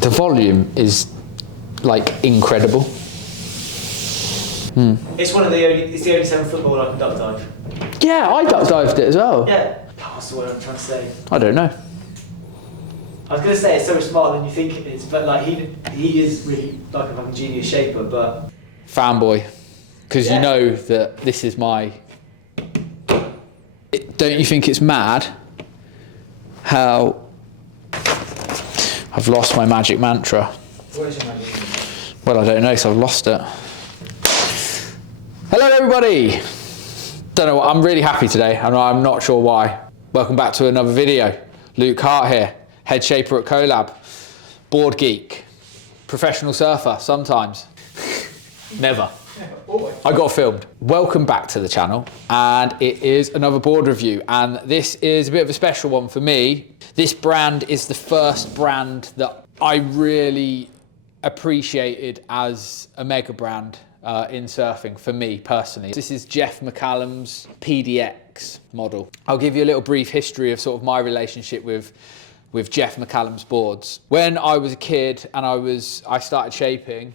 The volume is like incredible. It's the only 7 foot board I can duck dive. Yeah, I duck dived it as well. Yeah. That's what I'm trying to say. I don't know. I was going to say it's so much smarter than you think it is, but like he is really like a fucking genius shaper, but... Fanboy. Because you know that this is my... Don't you think it's mad how I've lost my magic mantra? What is your magic mantra? Well, I don't know, so I've lost it. Hello everybody! Don't know, I'm really happy today, and I'm not sure why. Welcome back to another video. Luke Hart here, head shaper at Collab, board geek, professional surfer sometimes. Never. I got filmed. Welcome back to the channel, and it is another board review, and this is a bit of a special one for me. This brand is the first brand that I really appreciated as a mega brand in surfing for me personally. This is Jeff McCallum's PDX model. I'll give you a little brief history of sort of my relationship with Jeff McCallum's boards. When I was a kid and I started shaping,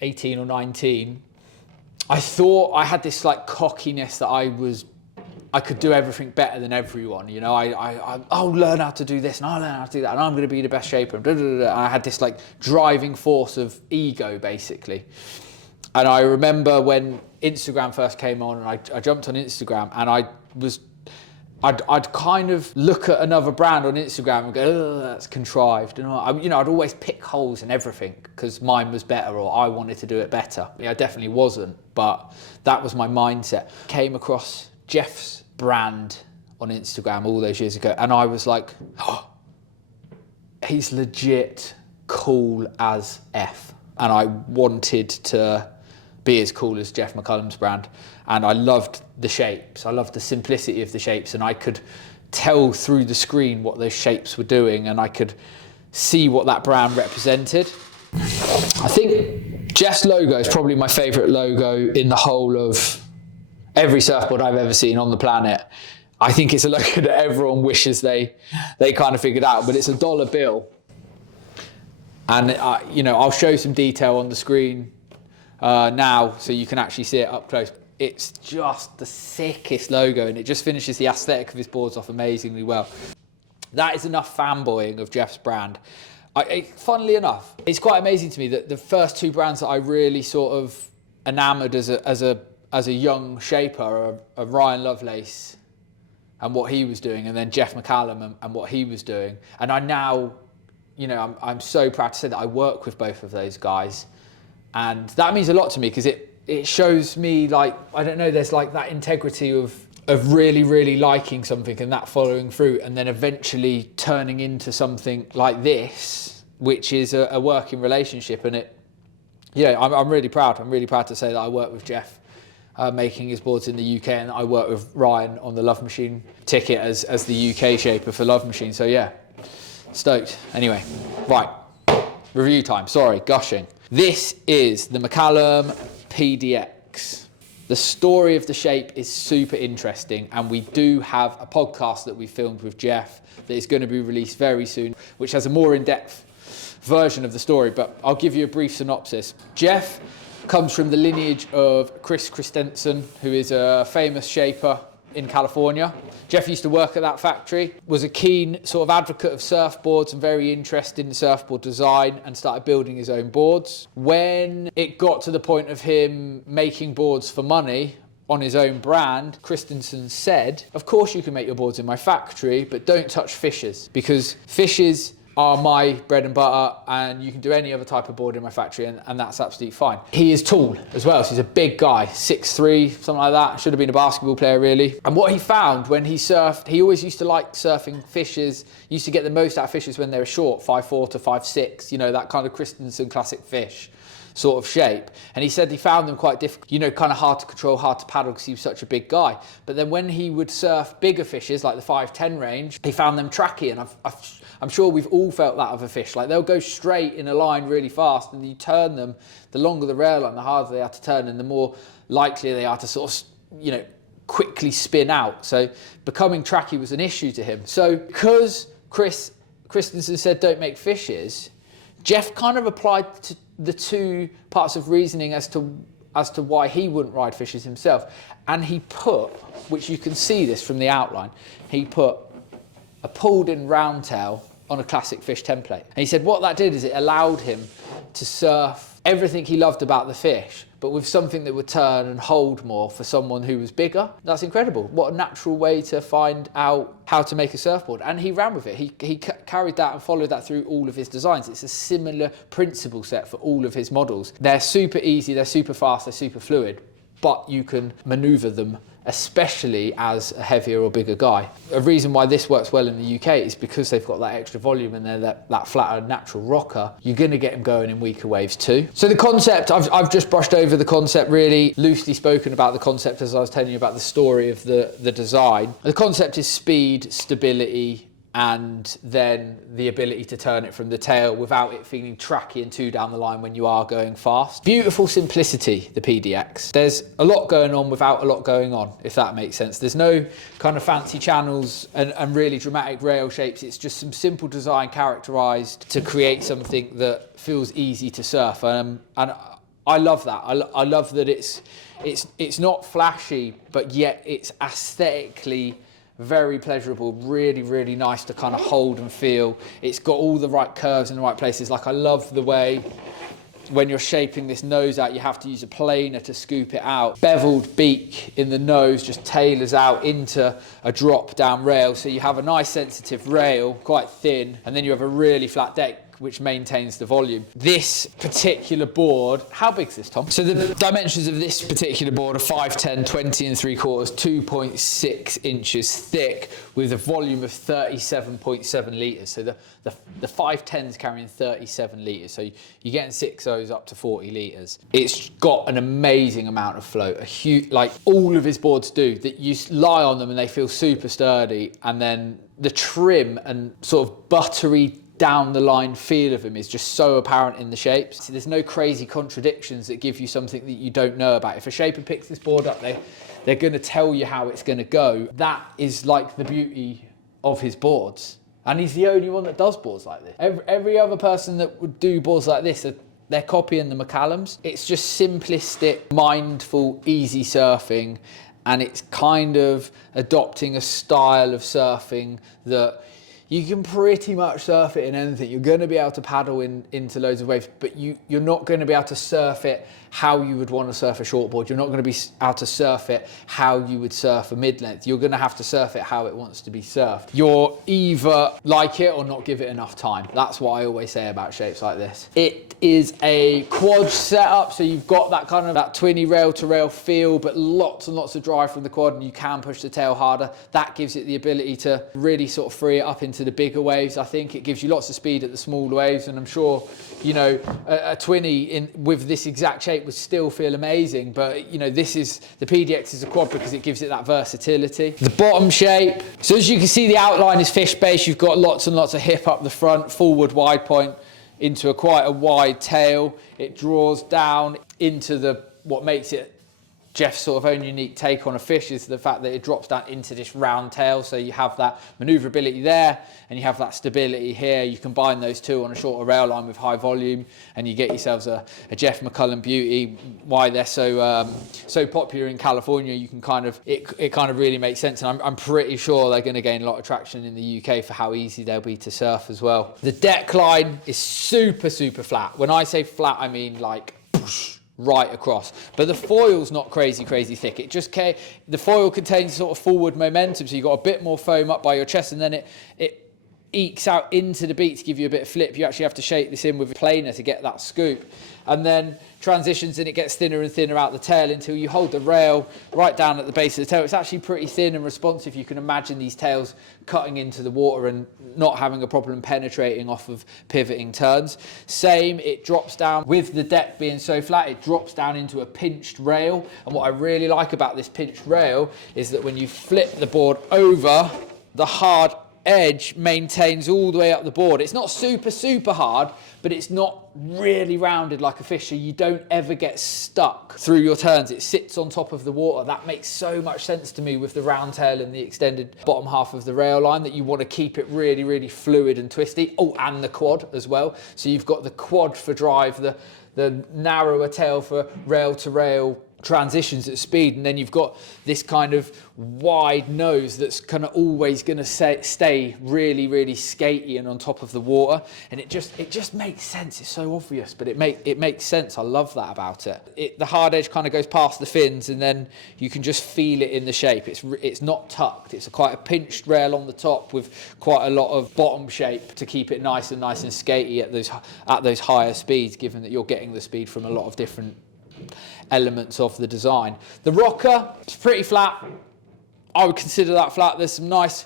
18 or 19, I thought I had this like cockiness that I could do everything better than everyone. You know, I'll learn how to do this and I'll learn how to do that and I'm going to be the best shaper. And I had this like driving force of ego basically. And I remember when Instagram first came on and I jumped on Instagram and I'd kind of look at another brand on Instagram and go, oh, that's contrived. And I'd always pick holes in everything because mine was better or I wanted to do it better. I definitely wasn't, but that was my mindset. Came across Jeff's brand on Instagram all those years ago and I was like, oh, he's legit cool as F. And I wanted to be as cool as Jeff McCallum's brand. And I loved the shapes. I loved the simplicity of the shapes. And I could tell through the screen what those shapes were doing. And I could see what that brand represented. I think Jeff's logo is probably my favorite logo in the whole of every surfboard I've ever seen on the planet. I think it's a logo that everyone wishes they kind of figured out, but it's a dollar bill. And I'll show some detail on the screen now so you can actually see it up close. It's just the sickest logo and it just finishes the aesthetic of his boards off amazingly well. That is enough fanboying of Jeff's brand. Funnily enough, it's quite amazing to me that the first two brands that I really sort of enamoured as a young shaper are Ryan Lovelace and what he was doing, and then Jeff McCallum and what he was doing. And I now, I'm so proud to say that I work with both of those guys. And that means a lot to me because it shows me, like, I don't know, there's like that integrity of really, really liking something and that following through and then eventually turning into something like this, which is a working relationship. And I'm really proud. I'm really proud to say that I work with Jeff making his boards in the UK, and I work with Ryan on the Love Machine ticket as the UK shaper for Love Machine. So yeah, stoked. Anyway, right, review time. Sorry, gushing. This is the McCallum PDX. The story of the shape is super interesting, and we do have a podcast that we filmed with Jeff that is going to be released very soon, which has a more in-depth version of the story, but I'll give you a brief synopsis. Jeff comes from the lineage of Chris Christensen, who is a famous shaper in California. Jeff used to work at that factory, was a keen sort of advocate of surfboards and very interested in surfboard design, and started building his own boards. When it got to the point of him making boards for money on his own brand, Christensen said, of course you can make your boards in my factory, but don't touch fishes, because fishes are my bread and butter and you can do any other type of board in my factory and that's absolutely fine. He is tall as well, so he's a big guy, 6'3", something like that. Should have been a basketball player really. And what he found when he surfed, he always used to like surfing fishes, used to get the most out of fishes when they were short, 5'4" to 5'6", that kind of Christensen classic fish sort of shape. And he said he found them quite difficult, kind of hard to control, hard to paddle because he was such a big guy. But then when he would surf bigger fishes like the 5'10" range, he found them tracky, and I'm sure we've all felt that of a fish. Like they'll go straight in a line really fast, and you turn them, the longer the rail line, the harder they are to turn, and the more likely they are to sort of, quickly spin out. So becoming tracky was an issue to him. So because Christensen said don't make fishes, Jeff kind of applied to the two parts of reasoning as to why he wouldn't ride fishes himself. And he put, which you can see this from the outline, he put a pulled in round tail on a classic fish template. And he said what that did is it allowed him to surf everything he loved about the fish, but with something that would turn and hold more for someone who was bigger. That's incredible. What a natural way to find out how to make a surfboard. And he ran with it. He carried that and followed that through all of his designs. It's a similar principle set for all of his models. They're super easy, they're super fast, they're super fluid, but you can maneuver them, especially as a heavier or bigger guy. A reason why this works well in the UK is because they've got that extra volume and they're that flatter natural rocker. You're going to get them going in weaker waves too. So the concept, I've just brushed over the concept, really loosely spoken about the concept as I was telling you about the story of the design. The concept is speed, stability, and then the ability to turn it from the tail without it feeling tracky and too down the line when you are going fast. Beautiful simplicity, the PDX. There's a lot going on without a lot going on, if that makes sense. There's no kind of fancy channels and really dramatic rail shapes. It's just some simple design characterized to create something that feels easy to surf. And I love that. I love that it's not flashy, but yet it's aesthetically very pleasurable, really, really nice to kind of hold and feel. It's got all the right curves in the right places. Like I love the way when you're shaping this nose out, you have to use a planer to scoop it out. Beveled beak in the nose just tailors out into a drop down rail. So you have a nice sensitive rail, quite thin, and then you have a really flat deck which maintains the volume. This particular board, how big is this, Tom? So the dimensions of this particular board are 5'10", 20 3/4, 2.6 inches thick with a volume of 37.7 litres. So the 5'10 is carrying 37 litres. So you're getting 6 O's up to 40 litres. It's got an amazing amount of float, a huge, like all of his boards do, that you lie on them and they feel super sturdy, and then the trim and sort of buttery down the line feel of him is just so apparent in the shapes. So there's no crazy contradictions that give you something that you don't know about. If a shaper picks this board up, they're going to tell you how it's going to go. That is like the beauty of his boards. And he's the only one that does boards like this. Every other person that would do boards like this, they're copying the McCallums. It's just simplistic, mindful, easy surfing. And it's kind of adopting a style of surfing that you can pretty much surf it in anything. You're going to be able to paddle into loads of waves, but you're not going to be able to surf it how you would want to surf a shortboard. You're not going to be able to surf it how you would surf a mid-length. You're going to have to surf it how it wants to be surfed. You're either like it or not give it enough time. That's what I always say about shapes like this. It is a quad setup, so you've got that kind of that twinny rail to rail feel, but lots and lots of drive from the quad, and you can push the tail harder. That gives it the ability to really sort of free it up into the bigger waves. I think it gives you lots of speed at the smaller waves, and I'm sure, you know, a twinny with this exact shape would still feel amazing, but you know, this is, the PDX is a quad because it gives it that versatility. The bottom shape, so as you can see, the outline is fish base. You've got lots and lots of hip up the front, forward wide point into quite a wide tail. It draws down into what makes it Jeff's sort of own unique take on a fish is the fact that it drops down into this round tail. So you have that maneuverability there and you have that stability here. You combine those two on a shorter rail line with high volume and you get yourselves a Jeff McCallum beauty. Why they're so popular in California, you can kind of, it kind of really makes sense. And I'm pretty sure they're going to gain a lot of traction in the UK for how easy they'll be to surf as well. The deck line is super, super flat. When I say flat, I mean like right across, but the foil's not crazy thick. It just the foil contains sort of forward momentum, so you've got a bit more foam up by your chest, and then it ekes out into the beat to give you a bit of flip. You actually have to shape this in with a planer to get that scoop, and then transitions and it gets thinner and thinner out the tail until you hold the rail right down at the base of the tail. It's actually pretty thin and responsive. You can imagine these tails cutting into the water and not having a problem penetrating off of pivoting turns. Same, it drops down with the deck being so flat, it drops down into a pinched rail. And what I really like about this pinched rail is that when you flip the board over, the hard edge maintains all the way up the board. It's not super hard, but it's not really rounded like a fish, so you don't ever get stuck through your turns. It sits on top of the water. That makes so much sense to me with the round tail and the extended bottom half of the rail line, that you want to keep it really fluid and twisty. Oh, and the quad as well. So you've got the quad for drive, the narrower tail for rail to rail transitions at speed, and then you've got this kind of wide nose that's kind of always going to stay really skatey and on top of the water, and it just makes sense. It's so obvious, but it makes sense. I love that about it. The hard edge kind of goes past the fins, and then you can just feel it in the shape. It's not tucked. It's quite a pinched rail on the top with quite a lot of bottom shape to keep it nice and skatey at those higher speeds, given that you're getting the speed from a lot of different elements of the design. The rocker, it's pretty flat. I would consider that flat. There's some nice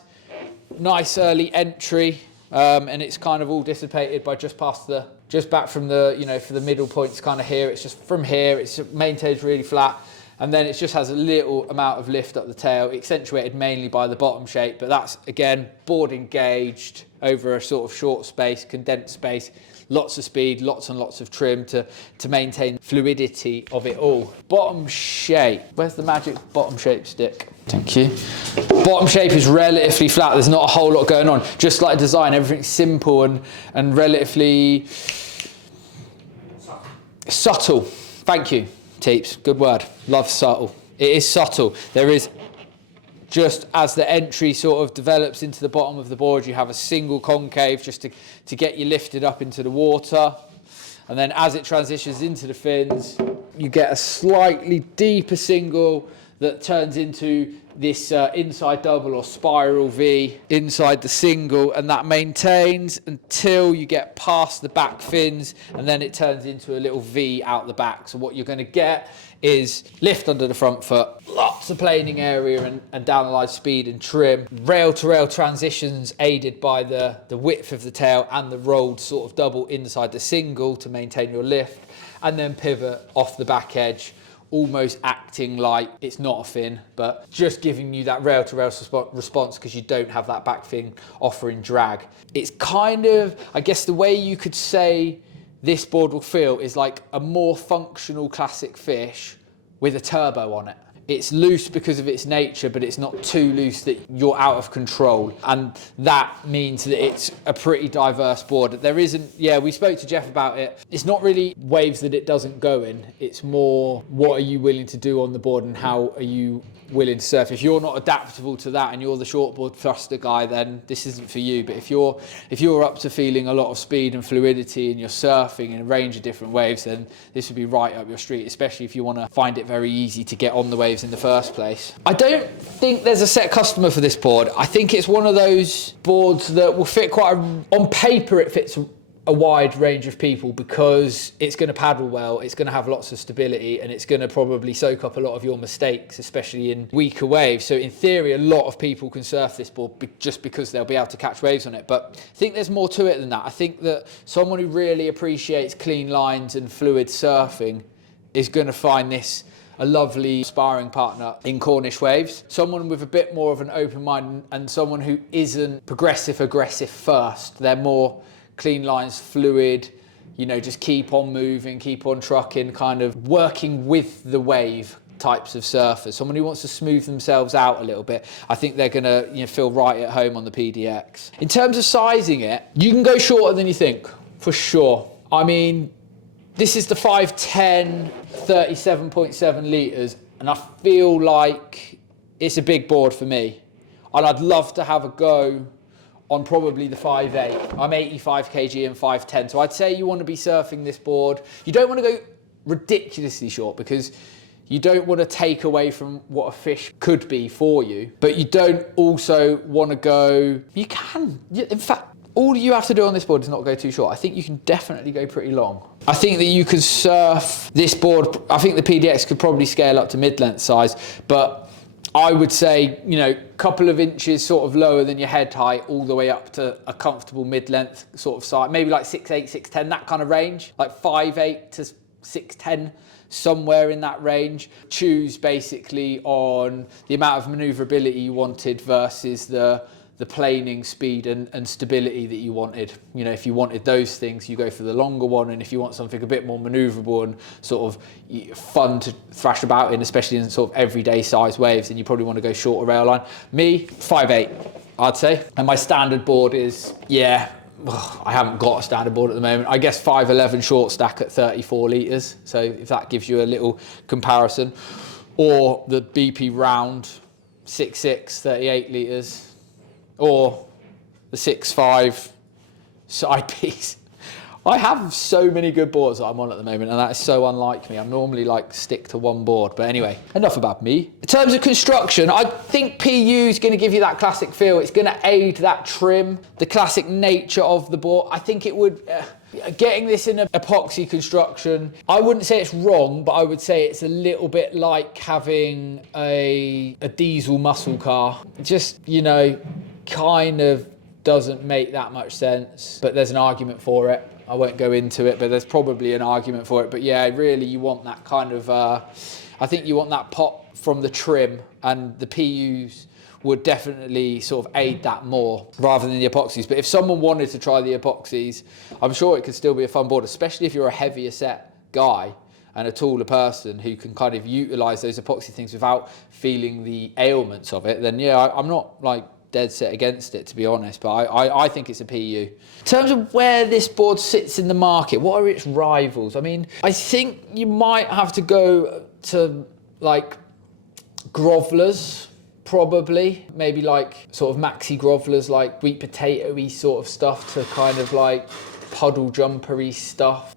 early entry, and it's kind of all dissipated by just back from the, for the middle points kind of here. It's just from here, it's maintained really flat. And then it just has a little amount of lift up the tail, accentuated mainly by the bottom shape. But that's, again, board engaged over a sort of short space, condensed space. Lots of speed, lots and lots of trim to maintain fluidity of it all. Bottom shape. Where's the magic bottom shape stick? Thank you. Bottom shape is relatively flat. There's not a whole lot going on. Just like design, everything's simple and relatively subtle. Thank you, Teeps. Good word. Love subtle. It is subtle. There is, just as the entry sort of develops into the bottom of the board, you have a single concave just to get you lifted up into the water. And then as it transitions into the fins, you get a slightly deeper single that turns into this inside double or spiral V inside the single, and that maintains until you get past the back fins, and then it turns into a little V out the back. So what you're going to get is lift under the front foot, lots of planing area and down the line speed and trim, rail to rail transitions aided by the width of the tail and the rolled sort of double inside the single to maintain your lift, and then pivot off the back edge, almost acting like it's not a fin, but just giving you that rail to rail response because you don't have that back fin offering drag. It's kind of, I guess the way you could say this board will feel is like a more functional classic fish with a turbo on it. It's loose because of its nature, but it's not too loose that you're out of control. And that means that it's a pretty diverse board. There isn't, we spoke to Jeff about it. It's not really waves that it doesn't go in. It's more, what are you willing to do on the board and how are you willing to surf? If you're not adaptable to that and you're the shortboard thruster guy, then this isn't for you. But if you're up to feeling a lot of speed and fluidity and you're surfing in a range of different waves, then this would be right up your street, especially if you want to find it very easy to get on the waves in the first place. I don't think there's a set customer for this board. I think it's one of those boards that will fit on paper it fits a wide range of people because it's going to paddle well, it's going to have lots of stability, and it's going to probably soak up a lot of your mistakes, especially in weaker waves. So in theory, a lot of people can surf this board just because they'll be able to catch waves on it. But I think there's more to it than that. I think that someone who really appreciates clean lines and fluid surfing is going to find this a lovely sparring partner in Cornish waves. Someone with a bit more of an open mind and someone who isn't progressive aggressive first. They're more clean lines, fluid, just keep on moving, keep on trucking, kind of working with the wave types of surfers. Someone who wants to smooth themselves out a little bit. I think they're going to feel right at home on the PDX. In terms of sizing it, you can go shorter than you think, for sure. I mean, this is the 5'10", 37.7 litres, and I feel like it's a big board for me. And I'd love to have a go on probably the 5'8". I'm 85 kg and 5'10", so I'd say you want to be surfing this board. You don't want to go ridiculously short because you don't want to take away from what a fish could be for you, but you don't also want to go, you can, in fact, all you have to do on this board is not go too short. I think you can definitely go pretty long. I think that you could surf this board, I think the PDX could probably scale up to mid-length size, but I would say, a couple of inches sort of lower than your head height all the way up to a comfortable mid-length sort of size, maybe like 6'8", 6'10", that kind of range, like 5'8" to 6'10", somewhere in that range. Choose basically on the amount of maneuverability you wanted versus the the planing speed and stability that you wanted. You know, if you wanted those things, you go for the longer one, and if you want something a bit more manoeuvrable and sort of fun to thrash about in, especially in sort of everyday size waves, then you probably want to go shorter rail line. Me, 5'8", I'd say. And my standard board is, I haven't got a standard board at the moment. I guess 5'11" short stack at 34 litres. So if that gives you a little comparison. Or the BP round 6'6", 38 litres. Or the 6'5" side piece. I have so many good boards that I'm on at the moment, and that is so unlike me. I'm normally like stick to one board. But anyway, enough about me. In terms of construction, I think PU is going to give you that classic feel. It's going to aid that trim, the classic nature of the board. I think it would... getting this in an epoxy construction, I wouldn't say it's wrong, but I would say it's a little bit like having a diesel muscle car. Just, you know, kind of doesn't make that much sense, but there's an argument for it. I won't go into it, but there's probably an argument for it. But yeah, really, you want that kind of, I think you want that pop from the trim, and the PUs would definitely sort of aid that more rather than the epoxies. But if someone wanted to try the epoxies, I'm sure it could still be a fun board, especially if you're a heavier set guy and a taller person who can kind of utilise those epoxy things without feeling the ailments of it. Then yeah, I'm not like dead set against it, to be honest, but I think it's a PU. In terms of where this board sits in the market, what are its rivals? I mean, I think you might have to go to like grovelers, probably. Maybe like sort of maxi grovelers, like sweet potato-y sort of stuff, to kind of like puddle jumpery stuff.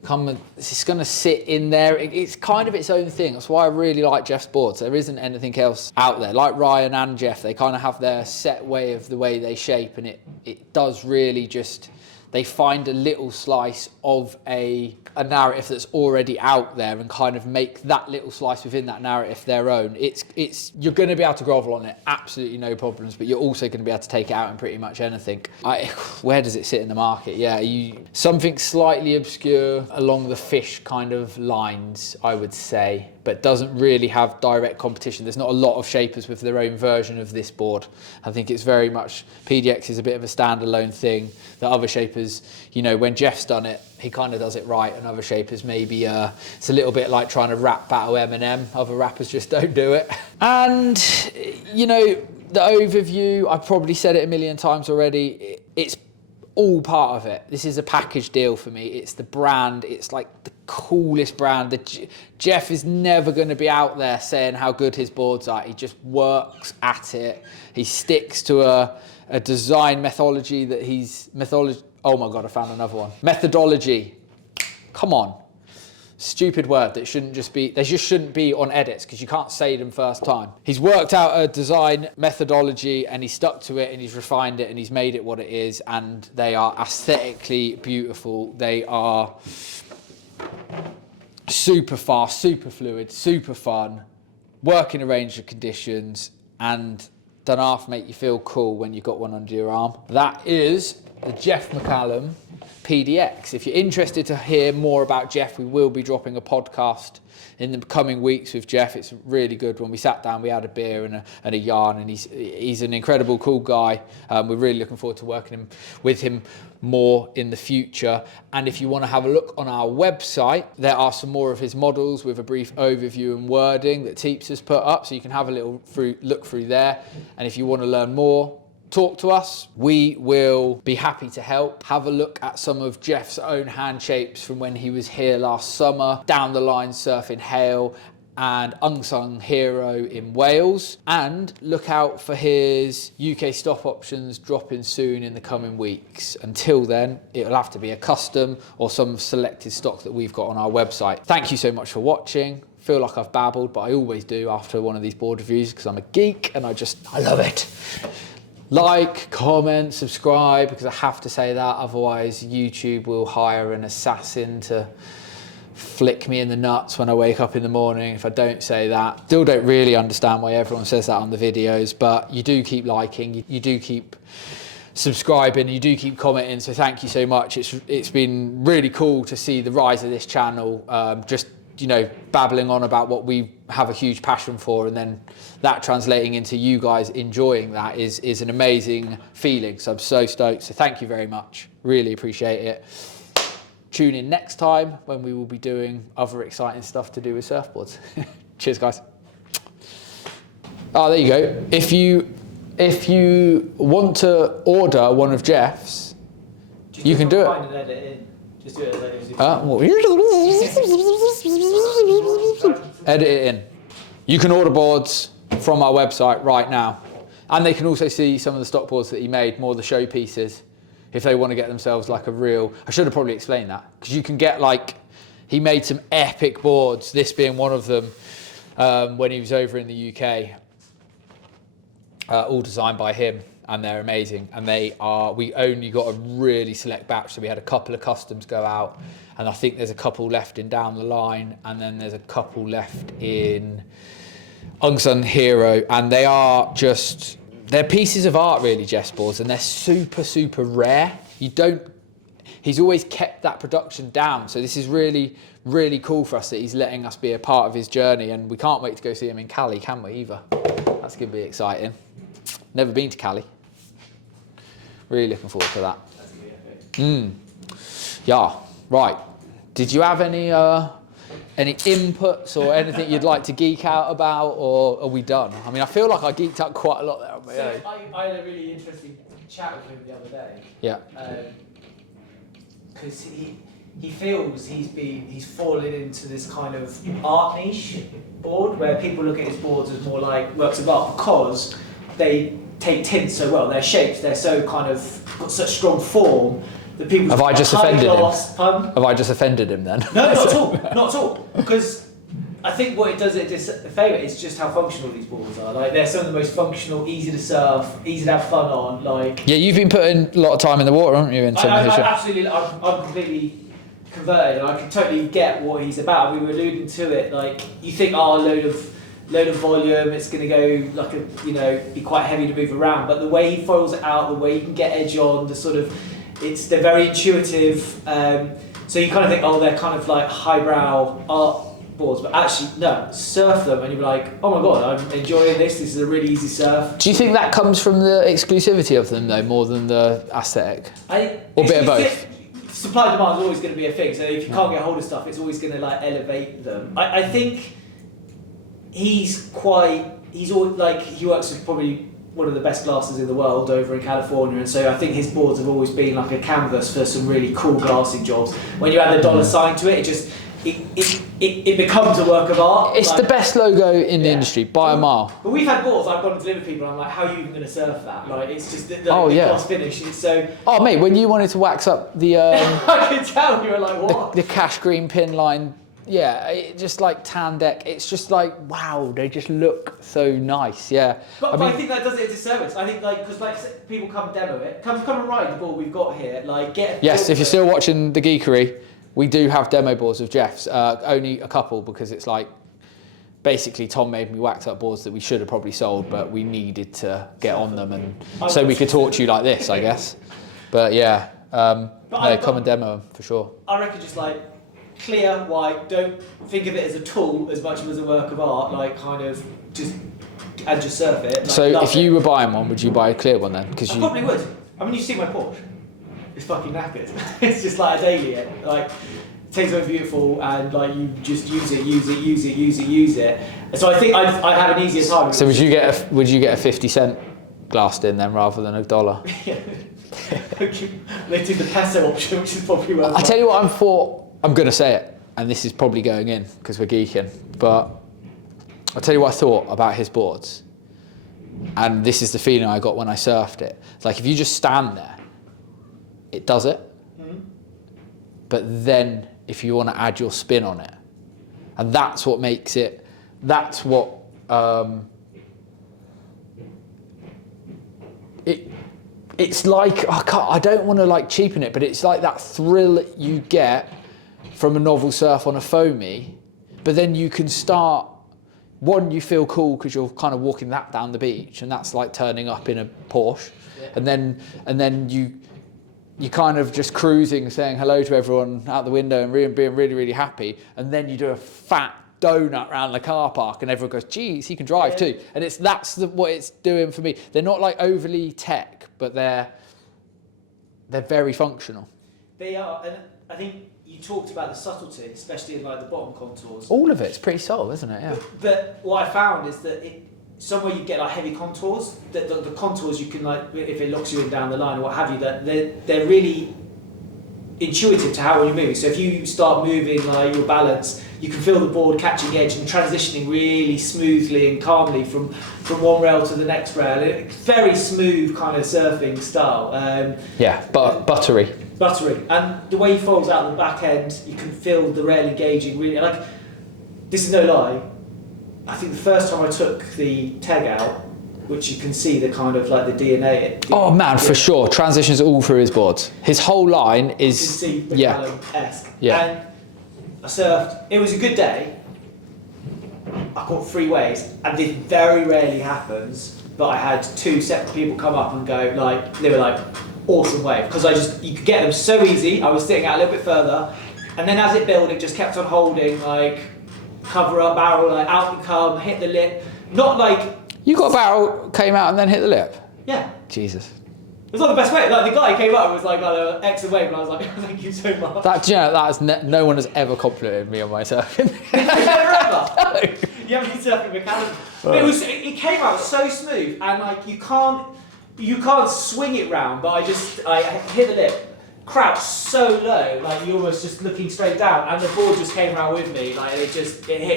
It's going to sit in there. It's kind of its own thing. That's why I really like Jeff's boards. There isn't anything else out there. Like Ryan and Jeff, they kind of have their set way of the way they shape, and it does really just, they find a little slice of a narrative that's already out there and kind of make that little slice within that narrative their own. You're going to be able to grovel on it, absolutely no problems, but you're also going to be able to take it out in pretty much anything. Where does it sit in the market? Yeah, something slightly obscure along the fish kind of lines, I would say, but doesn't really have direct competition. There's not a lot of shapers with their own version of this board. I think it's very much, PDX is a bit of a standalone thing. The other shapers, you know, when Jeff's done it, he kind of does it right, and other shapers maybe, it's a little bit like trying to rap battle Eminem. Other rappers just don't do it. And, you know, the overview, I've probably said it a million times already, it's all part of it. This is a package deal for me. It's the brand, it's like the coolest brand. Jeff is never going to be out there saying how good his boards are. He just works at it. He sticks to a design methodology oh my God, I found another one. Methodology. Come on. Stupid word that they just shouldn't be on edits because you can't say them first time. He's worked out a design methodology and he's stuck to it and he's refined it and he's made it what it is, and they are aesthetically beautiful. They are super fast, super fluid, super fun, work in a range of conditions, and don't half make you feel cool when you've got one under your arm. That is the Jeff McCallum PDX. If you're interested to hear more about Jeff, we will be dropping a podcast in the coming weeks with Jeff. It's a really good one. We sat down, we had a beer and a yarn, and he's an incredible, cool guy. We're really looking forward to working with him more in the future. And if you want to have a look on our website, there are some more of his models with a brief overview and wording that Teeps has put up, so you can have a little look through there. And if you want to learn more, talk to us. We will be happy to help. Have a look at some of Jeff's own hand shapes from when he was here last summer, Down the Line Surf in Hale and Unsung Hero in Wales, and look out for his UK stop options dropping soon in the coming weeks. Until then, it'll have to be a custom or some selected stock that we've got on our website. Thank you so much for watching. Feel like I've babbled, but I always do after one of these board reviews because I'm a geek and I love it. Like, comment, subscribe, because I have to say that, otherwise YouTube will hire an assassin to flick me in the nuts when I wake up in the morning if I don't say that. Still don't really understand why everyone says that on the videos, but you do keep liking, you do keep subscribing, you do keep commenting, so thank you so much. It's been really cool to see the rise of this channel, just, you know, babbling on about what we've have a huge passion for, and then that translating into you guys enjoying that is an amazing feeling. So I'm so stoked. So thank you very much. Really appreciate it. Tune in next time when we will be doing other exciting stuff to do with surfboards. Cheers, guys. Oh, there you go. If you want to order one of Jeff's, you can do it. And edit in. Just do it Edit it in. You can order boards from our website right now, and they can also see some of the stock boards that he made, more of the showpieces, if they want to get themselves like a real. I should have probably explained that, because you can get like, he made some epic boards, this being one of them, when he was over in the UK, all designed by him, and they're amazing. And we only got a really select batch, so we had a couple of customs go out, and I think there's a couple left in Down the Line, and then there's a couple left in Unsung Hero, and they're pieces of art really, Jeff's boards, and they're super, super rare. He's always kept that production down, so this is really, really cool for us that he's letting us be a part of his journey, and we can't wait to go see him in Cali, can we, either? That's going to be exciting. Never been to Cali. Really looking forward to that. That's going to be epic. Yeah, right. Did you have any inputs or anything you'd like to geek out about, or are we done? I mean, I feel like I geeked out quite a lot there on my own. I had a really interesting chat with him the other day. Yeah. Because he feels he's fallen into this kind of art niche board where people look at his boards as more like works of art because they take tints so well, their shapes, they're so kind of got such strong form that people. Have I just offended him? Pardon? Have I just offended him then? No, not at all, not at all. Because I think what it does it a favour is just how functional these boards are. Like they're some of the most functional, easy to surf, easy to have fun on. Like yeah, you've been putting a lot of time in the water, haven't you? In some I'm completely converted, and I can totally get what he's about. We were alluding to it, like you think, load of volume, it's going to go like be quite heavy to move around. But the way he folds it out, the way you can get edge on, they're very intuitive. So you kind of think, they're kind of like highbrow art boards, but actually no, surf them and you're like, oh my god, I'm enjoying this. This is a really easy surf. Do you think that comes from the exclusivity of them though, more than the aesthetic? Or a bit of both? Supply and demand is always going to be a thing. So if you can't get hold of stuff, it's always going to like elevate them. I think he's always, like, he works with probably one of the best glasses in the world over in California, and so I think his boards have always been like a canvas for some really cool glassing jobs. When you add the dollar sign to it, it becomes a work of art. It's like the best logo in the industry by a mile. But we've had boards I've gone to deliver people, and I'm like, how are you even going to surf that? Like, it's just the gloss finish. It's so. Oh mate, when you wanted to wax up the I could tell you were like, what? The cash green pin line. Yeah, it just like tan deck. It's just like, wow, they just look so nice. Yeah. But I think that does it a disservice. I think because people come demo it, come and ride the board we've got here. Like get. Yes, if you're still watching the geekery, we do have demo boards of Jeff's. Only a couple because it's like basically Tom made me wax up boards that we should have probably sold, but we needed to get on them, and so we could talk to you like this, I guess. But yeah, come and demo them for sure. I reckon just like. Clear, white, don't think of it as a tool as much as a work of art, like kind of just surf it. Like, so if you were buying one, would you buy a clear one then? I probably would. I mean, you see my Porsche. It's fucking knackered. It's just like a daily, like, it takes something beautiful and like you just use it. So I think I'd have an easier time. So would you get a 50-cent glassed in then rather than $1? Yeah. They do the peso option, which is probably worth. I tell you what I'm going to say it, and this is probably going in because we're geeking, but I'll tell you what I thought about his boards, and this is the feeling I got when I surfed it. It's like if you just stand there, it does it, but then if you want to add your spin on it, and that's what makes it, that's what it's like, I don't want to like cheapen it, but it's like that thrill you get from a novel surf on a foamy, but then you can start, you feel cool because you're kind of walking that down the beach, and that's like turning up in a Porsche, and then you kind of just cruising, saying hello to everyone out the window and being really, really happy, and then you do a fat donut around the car park, and everyone goes, geez, he can drive too. And what it's doing for me. They're not like overly tech, but they're very functional. They are, and I think you talked about the subtlety, especially in like the bottom contours. All of it's pretty subtle, isn't it? Yeah. But what I found is that somewhere you get like heavy contours, that the contours you can like, if it locks you in down the line or what have you, that they're really intuitive to how you're moving. So if you start moving like your balance, you can feel the board catching edge and transitioning really smoothly and calmly from one rail to the next rail. It's very smooth kind of surfing style. Buttery. Buttery, and the way he folds out the back end, you can feel the rail engaging really. Like, this is no lie, I think the first time I took the tag out, which you can see the kind of like the DNA. Oh man, for sure. Transitions all through his boards. His whole line is you can see McCallum-esque. Yeah. And I surfed. It was a good day. I caught 3 waves, and this very rarely happens. But I had 2 separate people come up and go like, they were like, awesome wave, because you could get them so easy. I was sitting out a little bit further, and then as it built, it just kept on holding, like cover up barrel, like out and come, hit the lip. Not like you got a barrel, came out and then hit the lip. Yeah. Jesus. It was not the best way. Like the guy came up and was like, "Oh, excellent wave," and I was like, "Thank you so much." No one has ever complimented me on my surfing. Never ever. You haven't been surfing McCallum. It came out so smooth, and like you can't swing it round. But I hit the lip, crouched so low, like you're almost just looking straight down, and the board just came around with me. Like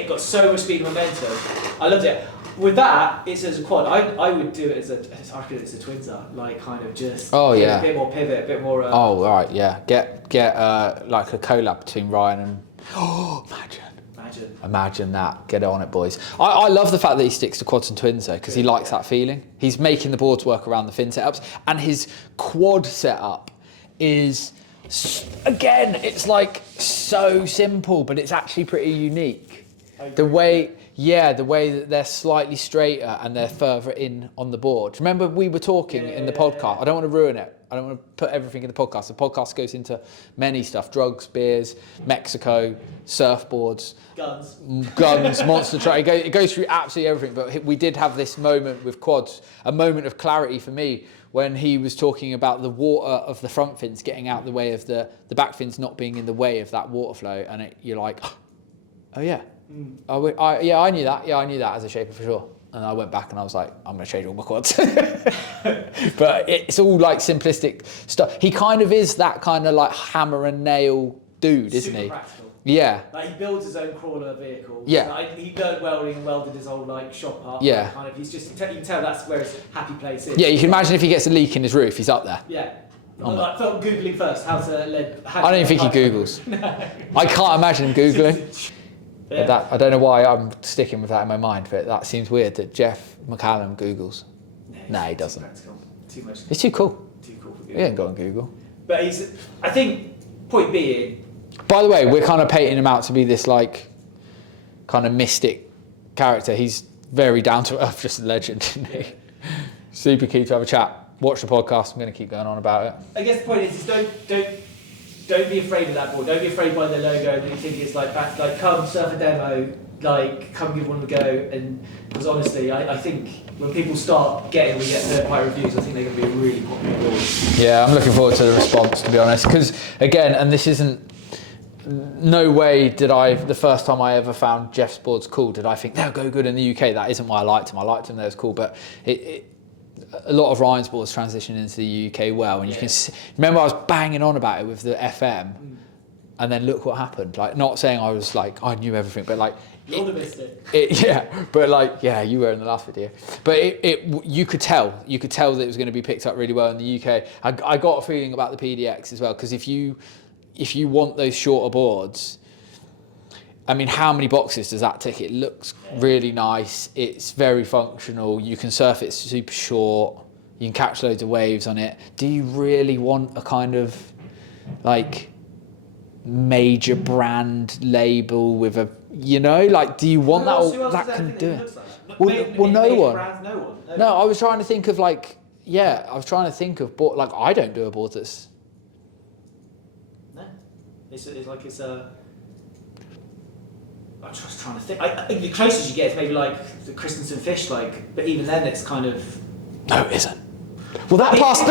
got so much speed and momentum. I loved it. With that, it's as a quad. I would do it as I reckon it's a twinser, like kind of just a bit more pivot, a bit more. Oh right, yeah. Get like a collab between Ryan and. Oh, imagine that. Get on it, boys. I love the fact that he sticks to quads and twins though, because he likes that feeling. He's making the boards work around the fin setups, and his quad setup is, again, it's like so simple, but it's actually pretty unique. The way that they're slightly straighter and they're further in on the board. Remember we were talking in the podcast. I don't want to ruin it. I don't want to put everything in the podcast. The podcast goes into many stuff: drugs, beers, Mexico, surfboards, guns, monster truck. It goes through absolutely everything. But we did have this moment with quads, a moment of clarity for me, when he was talking about the water of the front fins getting out the way of the back fins not being in the way of that water flow, and you're like, oh yeah. I knew that. Yeah, I knew that as a shaper for sure. And I went back and I was like, I'm going to change all my quads. But it's all like simplistic stuff. He kind of is that kind of like hammer and nail dude, isn't he? Practical. Yeah. Like he builds his own crawler vehicle. Yeah. Like he learned welding and welded his whole like shop up. Yeah. Kind of. He's just, you can tell that's where his happy place is. Yeah, you can imagine if he gets a leak in his roof, he's up there. Yeah. Like Googling first how to lead. I don't even think he Googles. No. I can't imagine him Googling. Yeah. I don't know why I'm sticking with that in my mind, but that seems weird that Jeff McCallum Googles. No, he doesn't. Too much. He's too cool. Too cool for Google. He ain't got on Google. But I think, point being. By the way, we're kind of painting him out to be this like kind of mystic character. He's very down to earth, just a legend, isn't he? Yeah. Super keen to have a chat. Watch the podcast. I'm going to keep going on about it. I guess the point is don't be afraid of that board. Don't be afraid by the logo and you think it's like come surf a demo, like come give one a go. And because honestly, I think when people start we get third-party reviews, I think they're going to be a really popular board. Yeah, I'm looking forward to the response, to be honest. Because again, and this isn't. No way did the first time I ever found Jeff's boards cool, did I think they'll go good in the UK. That isn't why I liked him. I liked him, they was cool, but a lot of Ryan's boards transition into the UK well, and you can see, remember I was banging on about it with the FM, and then look what happened. Like, not saying I was like I knew everything, but like you're the mystic. You were in the last video, but you could tell that it was going to be picked up really well in the UK. I got a feeling about the PDX as well, because if you want those shorter boards, I mean, how many boxes does that tick? It looks really nice. It's very functional. You can surf it super short. You can catch loads of waves on it. Do you really want a kind of like major brand label with a, do you want that can do it? Well, no one. No, I was trying to think of I board, like I don't do a board that's. No, it's like it's a. I'm just trying to think. I think the closest you get is maybe like the Christensen fish, like, but even then it's kind of. No, it isn't. Well, that passed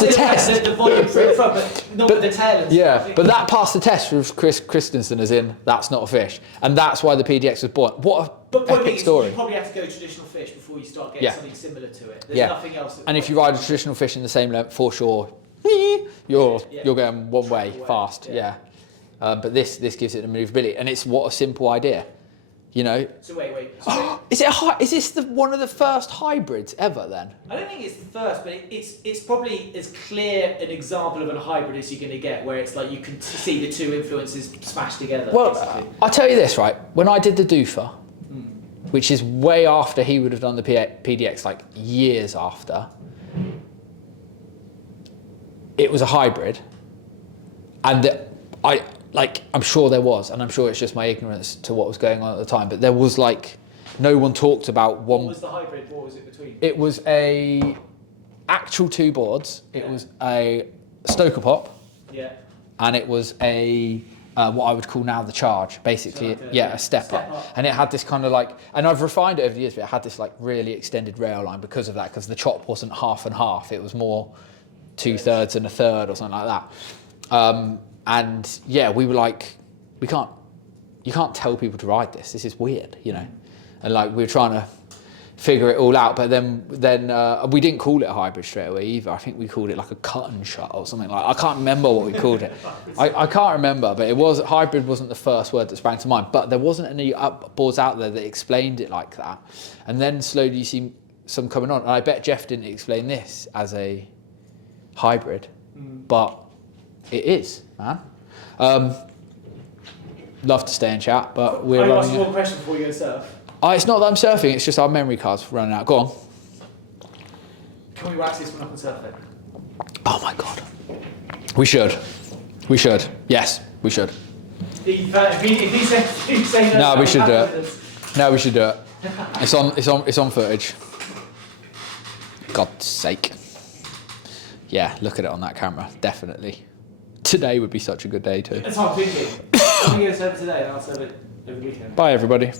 the test. The volume through front, but not with the tail. And yeah, stuff. but that passed the test with Chris Christensen, as in that's not a fish, and that's why the PDX was born. What a epic story! You probably have to go traditional fish before you start getting something similar to it. There's nothing else. And if you ride a traditional fish in the same length, for sure, you're going one way fast. Yeah. But this gives it the manoeuvrability, and it's what a simple idea, you know. So wait. Is it is this one of the first hybrids ever then? I don't think it's the first, but it's probably as clear an example of a hybrid as you're going to get, where it's like you can see the two influences smashed together. Well, I'll tell you this, right? When I did the Doofer, which is way after he would have done the PDX, like years after, it was a hybrid, and I'm sure there was, and I'm sure it's just my ignorance to what was going on at the time, but there was like, no one talked about one. What was the hybrid? What was it between? It was a actual two boards. It was a Stoker Pop. Yeah. And it was a what I would call now the Charge, basically. So like a step up. And it had this kind of like, and I've refined it over the years, but it had this like really extended rail line because of that, because the chop wasn't half and half. It was more 2/3 and a third or something like that. And yeah, we were like, you can't tell people to ride this. This is weird, you know. And like we were trying to figure it all out, but then we didn't call it a hybrid straight away either. I think we called it like a cut and shut or something like. I can't remember what we called it. I can't remember, but hybrid wasn't the first word that sprang to mind. But there wasn't any boards out there that explained it like that. And then slowly you see some coming on. And I bet Jeff didn't explain this as a hybrid, but it is, man. Love to stay and chat, but we're running. I'll ask you one question before you go surf. It's not that I'm surfing, it's just our memory card's running out. Go on. Can we wax this one up and surf it? Oh my God. We should. Yes, we should. If you say no, we should do it. No, we should do it. It's on footage. God's sake. Yeah, look at it on that camera, definitely. Today would be such a good day too. That's what I'm thinking. I'm going to go surf it today and I'll surf it over the weekend. Bye everybody.